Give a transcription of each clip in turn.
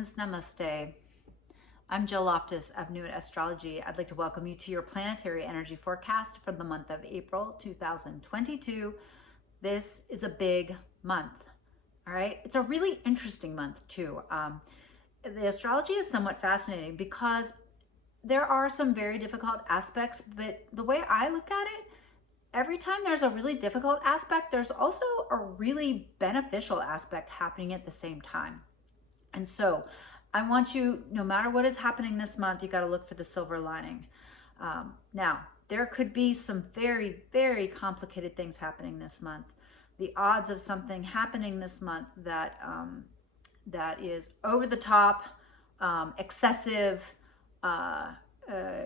friends, namaste. I'm Jill Loftis of Nuit Astrology. I'd like to welcome you to your Planetary Energy Forecast for the month of April 2022. This is a big month, all right? It's a really interesting month too. The astrology is somewhat fascinating because there are some very difficult aspects, but the way I look at it, every time there's a really difficult aspect, there's also a really beneficial aspect happening at the same time. And so I want you, no matter what is happening this month, you got to look for the silver lining. Now, there could be some very, very complicated things happening this month. The odds of something happening this month that is over the top, excessive,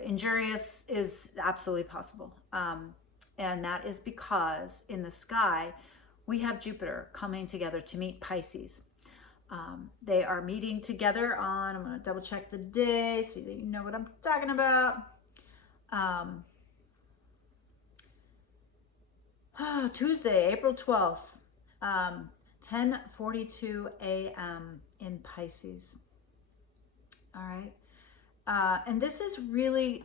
injurious is absolutely possible. And that is because in the sky, we have Jupiter coming together to meet Pisces. They are meeting together on, I'm going to double check the day so that you know what I'm talking about. Tuesday, April 12th, 10:42 a.m. in Pisces. All right. And this is really,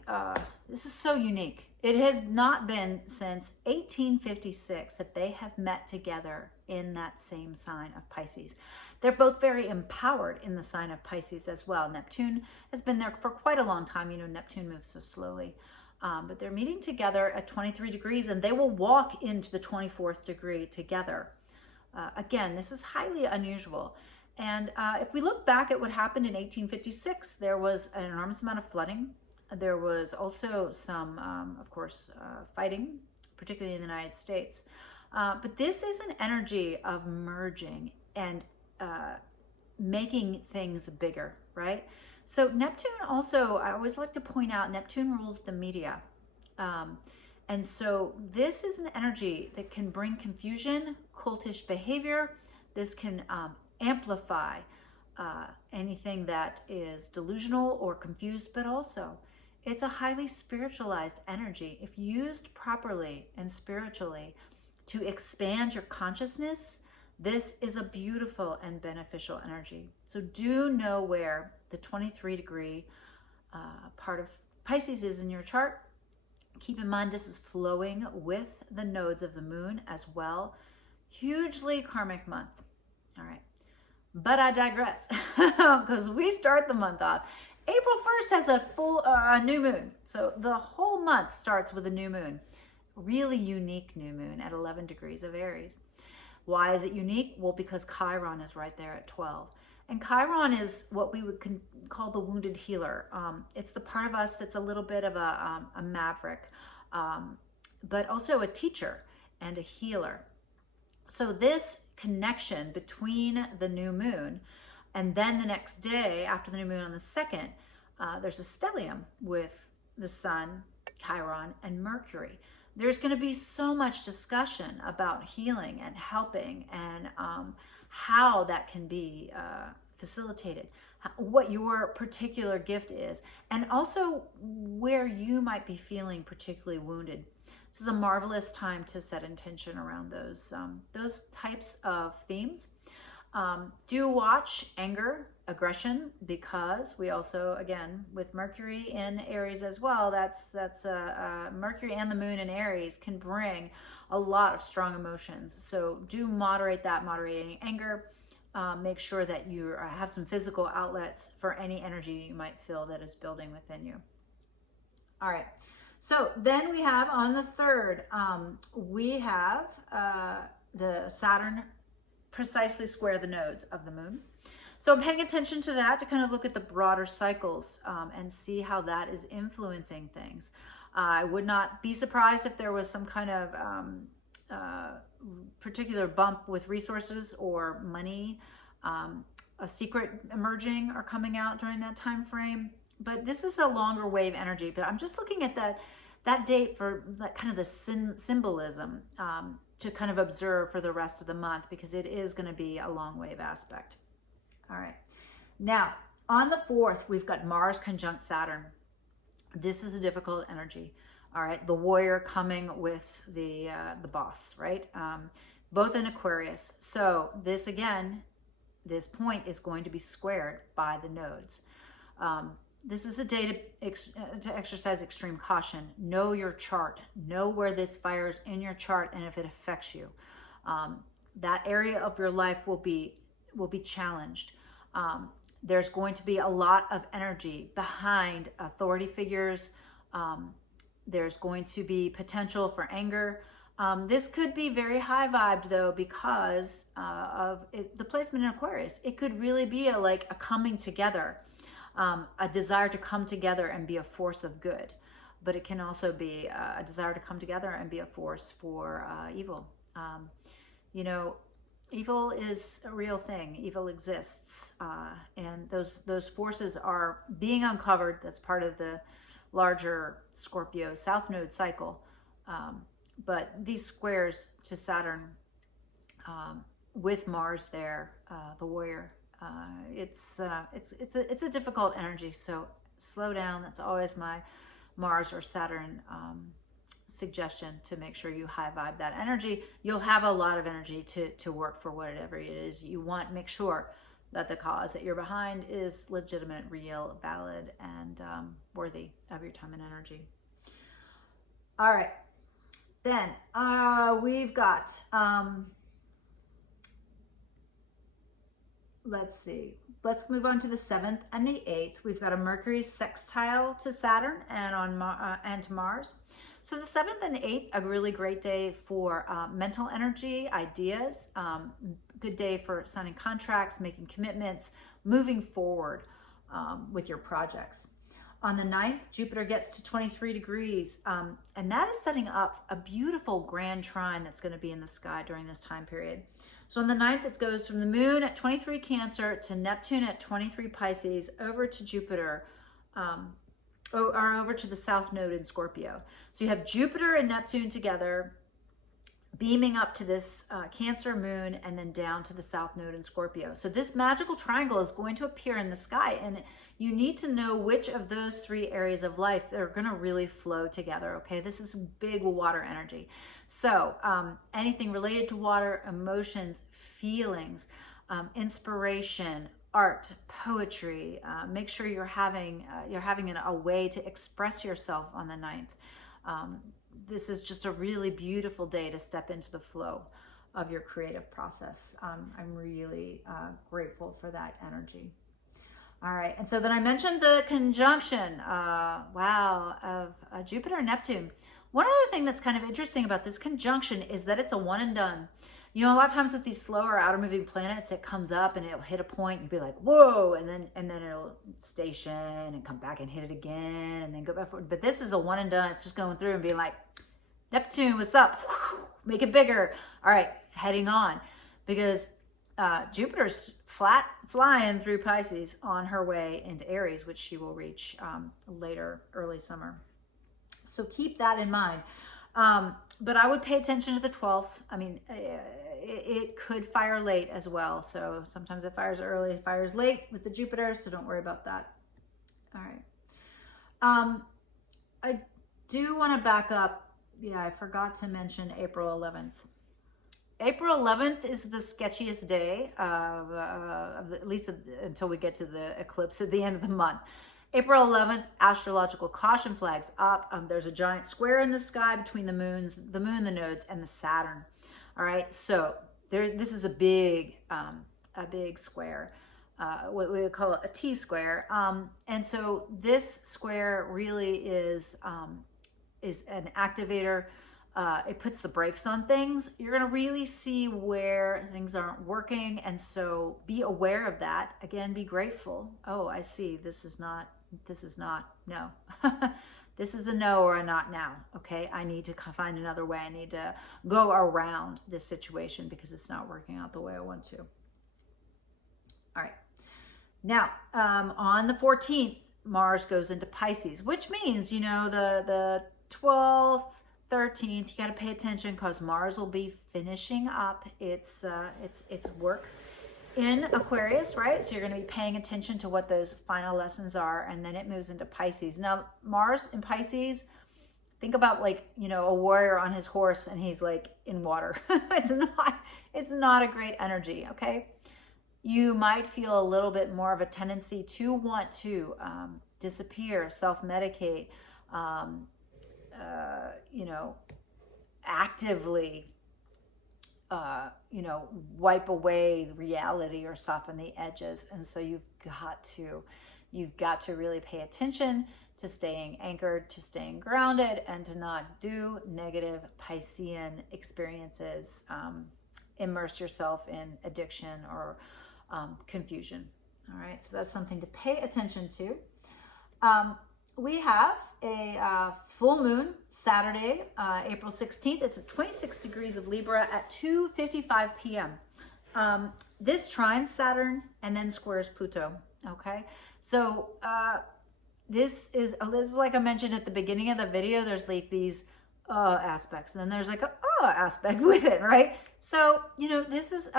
this is so unique. It has not been since 1856 that they have met together in that same sign of Pisces. They're both very empowered in the sign of Pisces as well. Neptune has been there for quite a long time. You know, Neptune moves so slowly. But they're meeting together at 23 degrees and they will walk into the 24th degree together. Again, this is highly unusual. And if we look back at what happened in 1856, there was an enormous amount of flooding. There was also some, of course, fighting, particularly in the United States. But this is an energy of merging and making things bigger, right? So Neptune also, I always like to point out, Neptune rules the media. And so this is an energy that can bring confusion, cultish behavior. This can amplify anything that is delusional or confused, but also it's a highly spiritualized energy. If used properly and spiritually to expand your consciousness, this is a beautiful and beneficial energy. So do know where the 23 degree part of Pisces is in your chart. Keep in mind this is flowing with the nodes of the moon as well. Hugely karmic month. All right. But I digress because we start the month off. April 1st has a full new moon. So the whole month starts with a new moon. Really unique new moon at 11 degrees of Aries. Why is it unique? Well, because Chiron is right there at 12. And Chiron is what we would call the wounded healer. It's the part of us that's a little bit of a maverick, but also a teacher and a healer. So this connection between the new moon and then the next day after the new moon on the 2nd, there's a stellium with the sun, Chiron, and Mercury. There's going to be so much discussion about healing and helping and how that can be facilitated, what your particular gift is, and also where you might be feeling particularly wounded. This is a marvelous time to set intention around those types of themes. Do watch anger, aggression, because we also, again, with Mercury in Aries as well, that's Mercury and the moon in Aries can bring a lot of strong emotions. So do moderate that, moderate any anger. Make sure that you have some physical outlets for any energy you might feel that is building within you. All right. So then we have on the 3rd, we have the Saturn precisely square the nodes of the moon. So I'm paying attention to that to kind of look at the broader cycles and see how that is influencing things. I would not be surprised if there was some kind of particular bump with resources or money, a secret emerging or coming out during that time frame. But this is a longer wave energy. But I'm just looking at that date for that kind of the symbolism to kind of observe for the rest of the month, because it is going to be a long wave aspect. All right. Now, on the 4th, we've got Mars conjunct Saturn. This is a difficult energy. All right. The warrior coming with the boss, right? Both in Aquarius. So this, again, this point is going to be squared by the nodes. This is a day to exercise extreme caution. Know your chart. Know where this fires in your chart and if it affects you. That area of your life will be challenged. There's going to be a lot of energy behind authority figures. There's going to be potential for anger. This could be very high vibed though because of the placement in Aquarius. It could really be like a coming together, a desire to come together and be a force of good. But it can also be a desire to come together and be a force for evil. Evil is a real thing. Evil exists, and those forces are being uncovered. That's part of the larger Scorpio South Node cycle. But these squares to Saturn, with Mars there, the warrior, it's a difficult energy. So slow down. That's always my Mars or Saturn suggestion, to make sure you high vibe that energy. You'll have a lot of energy to work for whatever it is you want. Make sure that the cause that you're behind is legitimate, real, valid, and worthy of your time and energy. All right, then we've got let's move on to the 7th and the 8th. We've got a Mercury sextile to Saturn and to Mars. So the 7th and 8th, a really great day for mental energy, ideas, good day for signing contracts, making commitments, moving forward with your projects. On the 9th, Jupiter gets to 23 degrees, and that is setting up a beautiful grand trine that's going to be in the sky during this time period. So on the 9th, it goes from the moon at 23 Cancer to Neptune at 23 Pisces, over to Jupiter, or over to the South Node in Scorpio. So you have Jupiter and Neptune together, beaming up to this Cancer moon, and then down to the South Node in Scorpio. So this magical triangle is going to appear in the sky, and you need to know which of those three areas of life are going to really flow together, okay? This is big water energy. So anything related to water, emotions, feelings, inspiration, art, poetry, make sure you're having a way to express yourself on the 9th. This is just a really beautiful day to step into the flow of your creative process. I'm really grateful for that energy. All right, and so then I mentioned the conjunction, of Jupiter and Neptune. One other thing that's kind of interesting about this conjunction is that it's a one and done. You know, a lot of times with these slower outer moving planets, it comes up and it'll hit a point and be like, whoa, and then it'll station and come back and hit it again and then go back forward. But this is a one and done. It's just going through and being like, Neptune, what's up? Make it bigger. All right, heading on. Because Jupiter's flying through Pisces on her way into Aries, which she will reach later, early summer. So keep that in mind. But I would pay attention to the 12th. I mean, it could fire late as well. So sometimes it fires early, it fires late with the Jupiter. So don't worry about that. All right. I do want to back up. Yeah, I forgot to mention April 11th. April 11th is the sketchiest day, at least until we get to the eclipse at the end of the month. April 11th, astrological caution flags up. There's a giant square in the sky between the moon, the nodes, and the Saturn. All right, so this is a big square. What we would call a T square. And so this square really is an activator. It puts the brakes on things. You're going to really see where things aren't working. And so be aware of that. Again, be grateful. Oh, I see. This is not, no. This is a no or a not now. Okay. I need to find another way. I need to go around this situation because it's not working out the way I want to. All right. Now, on the 14th, Mars goes into Pisces, which means, you know, the 12th, 13th, you got to pay attention because Mars will be finishing up its work in Aquarius, right? So you're going to be paying attention to what those final lessons are, and then it moves into Pisces. Now, Mars in Pisces, think about like, you know, a warrior on his horse and he's like in water. It's not a great energy, okay? you might feel a little bit more of a tendency to want to disappear, self-medicate, you know, actively, you know, wipe away reality or soften the edges. And so you've got to really pay attention to staying anchored, to staying grounded, and to not do negative Piscean experiences. Immerse yourself in addiction or confusion. All right, so that's something to pay attention to. We have a full moon Saturday, April 16th. It's at 26 degrees of Libra at 2:55 p.m. This trines Saturn and then squares Pluto. Okay, so this is like I mentioned at the beginning of the video. There's like these aspects, and then there's like a aspect with it, right? So, you know, this is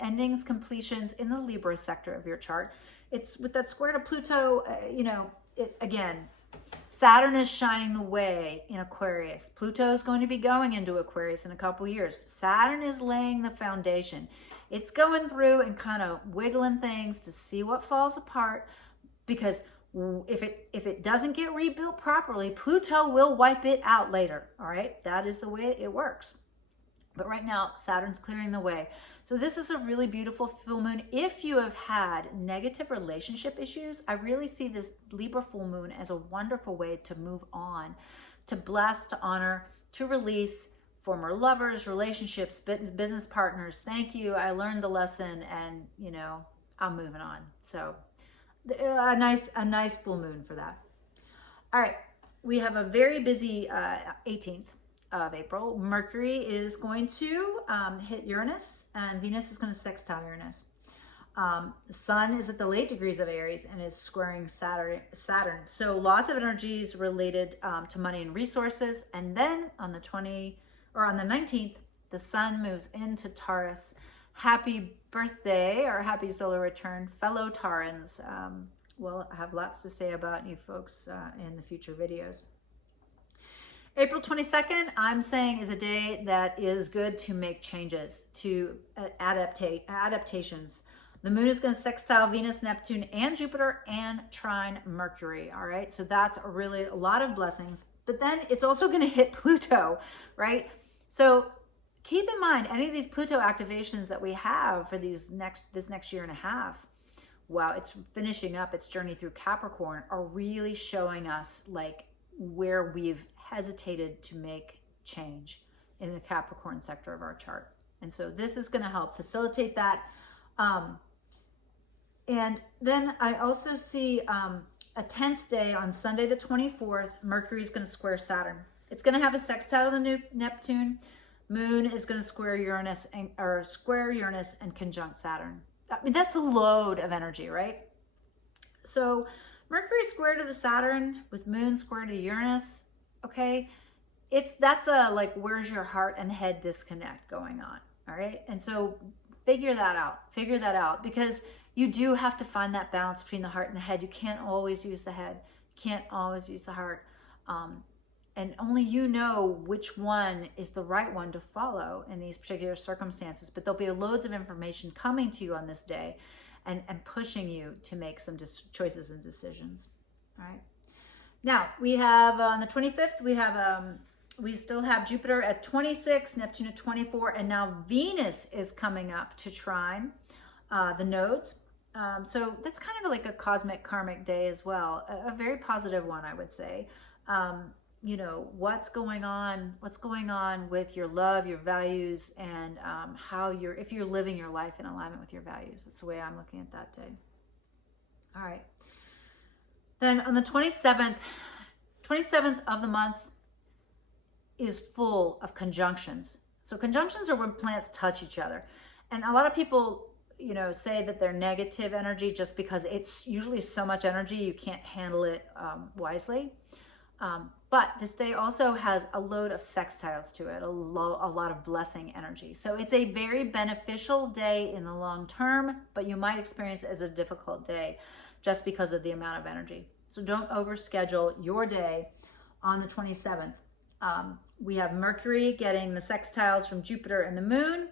endings, completions in the Libra sector of your chart. It's with that square to Pluto, you know, it again, Saturn is shining the way in Aquarius. Pluto is going to be going into Aquarius in a couple years. Saturn is laying the foundation. It's going through and kind of wiggling things to see what falls apart, because if it doesn't get rebuilt properly, Pluto will wipe it out later. All right, that is the way it works. But right now, Saturn's clearing the way. So this is a really beautiful full moon. If you have had negative relationship issues, I really see this Libra full moon as a wonderful way to move on, to bless, to honor, to release former lovers, relationships, business partners. Thank you. I learned the lesson, and you know, I'm moving on. So a nice full moon for that. All right, we have a very busy 18th of April. Mercury is going to hit Uranus, and Venus is going to sextile Uranus. The Sun is at the late degrees of Aries and is squaring Saturn. So lots of energies related to money and resources. And then on the 19th, the Sun moves into Taurus. Happy birthday or happy solar return, fellow Taurans. We'll have lots to say about you folks in the future videos. April 22nd, I'm saying, is a day that is good to make changes, to adaptations. The moon is going to sextile Venus, Neptune, and Jupiter, and trine Mercury. All right, so that's really a lot of blessings. But then it's also going to hit Pluto, right? So keep in mind, any of these Pluto activations that we have for this next year and a half, while it's finishing up its journey through Capricorn, are really showing us like where we've hesitated to make change in the Capricorn sector of our chart. And so this is going to help facilitate that. And then I also see a tense day on Sunday the 24th. Mercury is going to square Saturn. It's going to have a sextile to Neptune. Moon is going to square Uranus and conjunct Saturn. I mean, that's a load of energy, right? So Mercury square to the Saturn with Moon square to the Uranus. Okay, that's a like, where's your heart and head disconnect going on? All right, and so figure that out, because you do have to find that balance between the heart and the head. You can't always use the head, you can't always use the heart, and only you know which one is the right one to follow in these particular circumstances. But there'll be loads of information coming to you on this day and pushing you to make some choices and decisions. All right. Now we have on the 25th, we still have Jupiter at 26, Neptune at 24, and now Venus is coming up to trine the nodes. So that's kind of like a cosmic karmic day as well, a very positive one, I would say. You know, what's going on with your love, your values, and if you're living your life in alignment with your values. That's the way I'm looking at that day. All right. Then on the 27th of the month is full of conjunctions. So conjunctions are when planets touch each other. And a lot of people, you know, say that they're negative energy just because it's usually so much energy you can't handle it wisely. But this day also has a load of sextiles to it, a lot of blessing energy. So it's a very beneficial day in the long term, but you might experience it as a difficult day just because of the amount of energy. So don't overschedule your day on the 27th. We have Mercury getting the sextiles from Jupiter and the moon.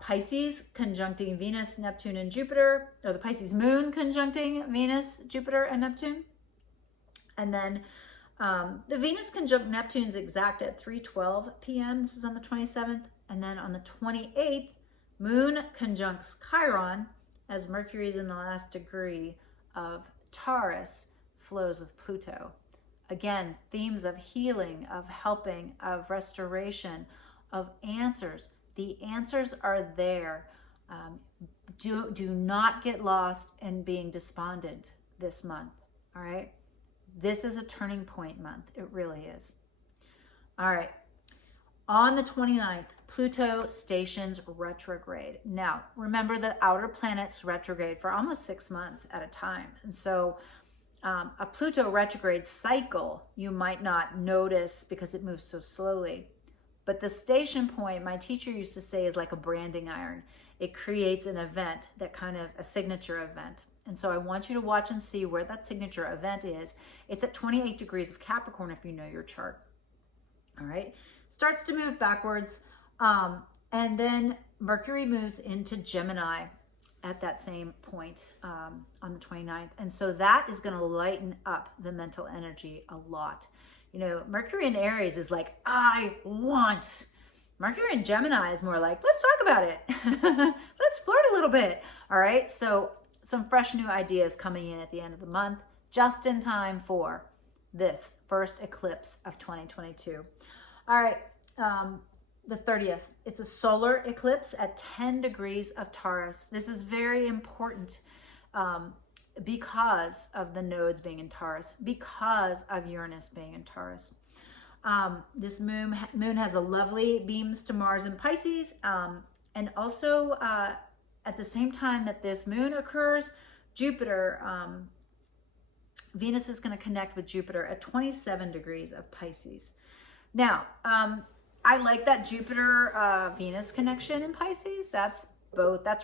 Pisces conjuncting Venus, Neptune, and Jupiter, or the Pisces moon conjuncting Venus, Jupiter, and Neptune. And then the Venus conjunct Neptune is exact at 3:12 p.m. This is on the 27th. And then on the 28th, moon conjuncts Chiron as Mercury is in the last degree of Taurus, flows with Pluto. Again, themes of healing, of helping, of restoration, of answers. The answers are there. Do not get lost in being despondent this month, all right? This is a turning point month. It really is. All right. On the 29th, Pluto stations retrograde. Now, remember the outer planets retrograde for almost 6 months at a time. And so a Pluto retrograde cycle, you might not notice because it moves so slowly. But the station point, my teacher used to say, is like a branding iron. It creates an event, that kind of a signature event. And so I want you to watch and see where that signature event is. It's at 28 degrees of Capricorn if you know your chart. All right. Starts to move backwards. And then Mercury moves into Gemini at that same point on the 29th. And so that is going to lighten up the mental energy a lot. You know, Mercury in Aries is like, I want. Mercury in Gemini is more like, let's talk about it. Let's flirt a little bit. All right. So some fresh new ideas coming in at the end of the month, just in time for this first eclipse of 2022. All right. The 30th, it's a solar eclipse at 10 degrees of Taurus. This is very important because of the nodes being in Taurus, because of Uranus being in Taurus. This moon has a lovely beams to Mars in Pisces. And also at the same time that this moon occurs, Jupiter, Venus is going to connect with Jupiter at 27 degrees of Pisces. Now, I like that Jupiter Venus connection in Pisces. That's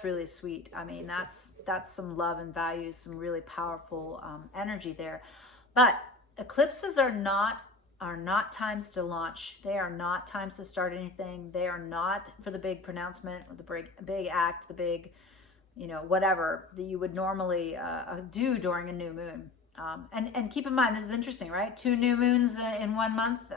really sweet. I mean, that's some love and values, some really powerful energy there. But eclipses are not times to launch. They are not times to start anything. They are not for the big pronouncement or the big act, the big, whatever that you would normally do during a new moon. And keep in mind, this is interesting, right? 2 new moons in 1 month.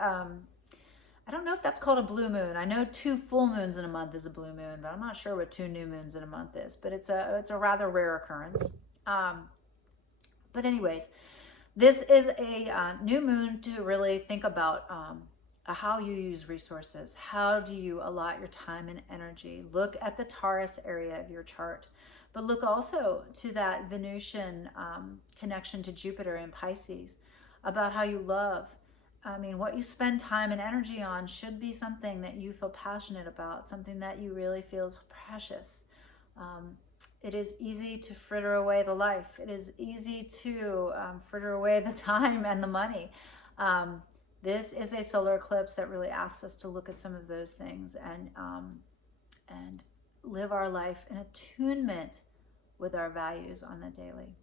I don't know if that's called a blue moon. I know 2 full moons in a month is a blue moon, but I'm not sure what 2 new moons in a month is. But it's a rather rare occurrence. But anyways, this is a new moon to really think about how you use resources. How do you allot your time and energy? Look at the Taurus area of your chart, but look also to that Venusian connection to Jupiter in Pisces about how you love. I mean, what you spend time and energy on should be something that you feel passionate about, something that you really feel is precious. It is easy to fritter away the life. It is easy to fritter away the time and the money. This is a solar eclipse that really asks us to look at some of those things and live our life in attunement with our values on the daily.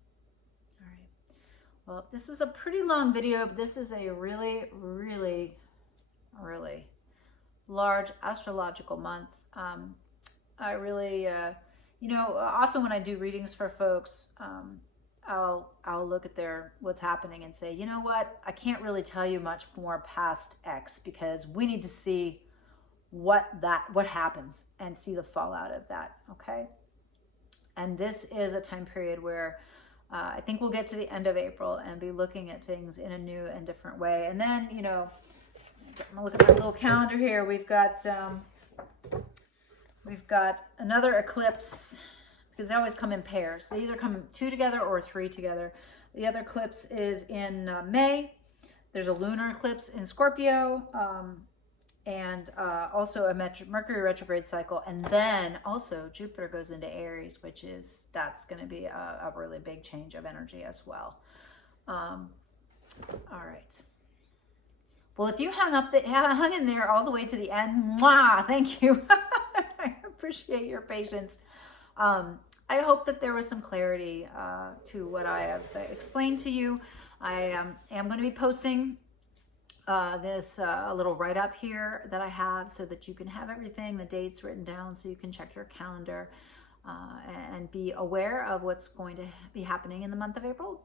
All right. Well, this is a pretty long video, but this is a really, really, really large astrological month. I really, often when I do readings for folks, I'll look at what's happening and say, you know what, I can't really tell you much more past X because we need to see what happens and see the fallout of that. Okay. And this is a time period where I think we'll get to the end of April and be looking at things in a new and different way. And then, I'm gonna look at my little calendar here. We've got another eclipse because they always come in pairs. They either come 2 together or 3 together. The other eclipse is in May. There's a lunar eclipse in Scorpio, and also a Mercury retrograde cycle. And then also Jupiter goes into Aries, that's going to be a really big change of energy as well. All right. Well, if you hung in there all the way to the end, mwah, thank you. I appreciate your patience. I hope that there was some clarity to what I have explained to you. I am going to be posting this little write-up here that I have so that you can have everything, the dates written down, so you can check your calendar and be aware of what's going to be happening in the month of April.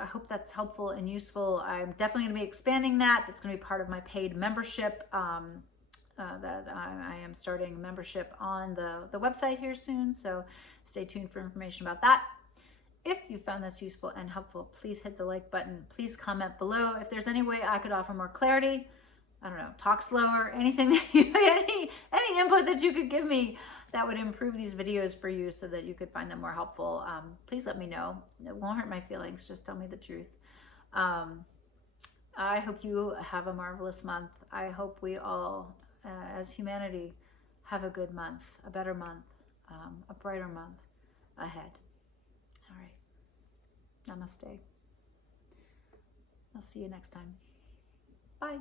I hope that's helpful and useful. I'm definitely going to be expanding that. That's going to be part of my paid membership. That I am starting membership on the website here soon. So stay tuned for information about that. If you found this useful and helpful, please hit the like button. Please comment below. If there's any way I could offer more clarity, I don't know, talk slower, anything, any input that you could give me that would improve these videos for you so that you could find them more helpful, please let me know. It won't hurt my feelings. Just tell me the truth. I hope you have a marvelous month. I hope we all, as humanity, have a good month, a better month, a brighter month ahead. All right. Namaste. I'll see you next time. Bye.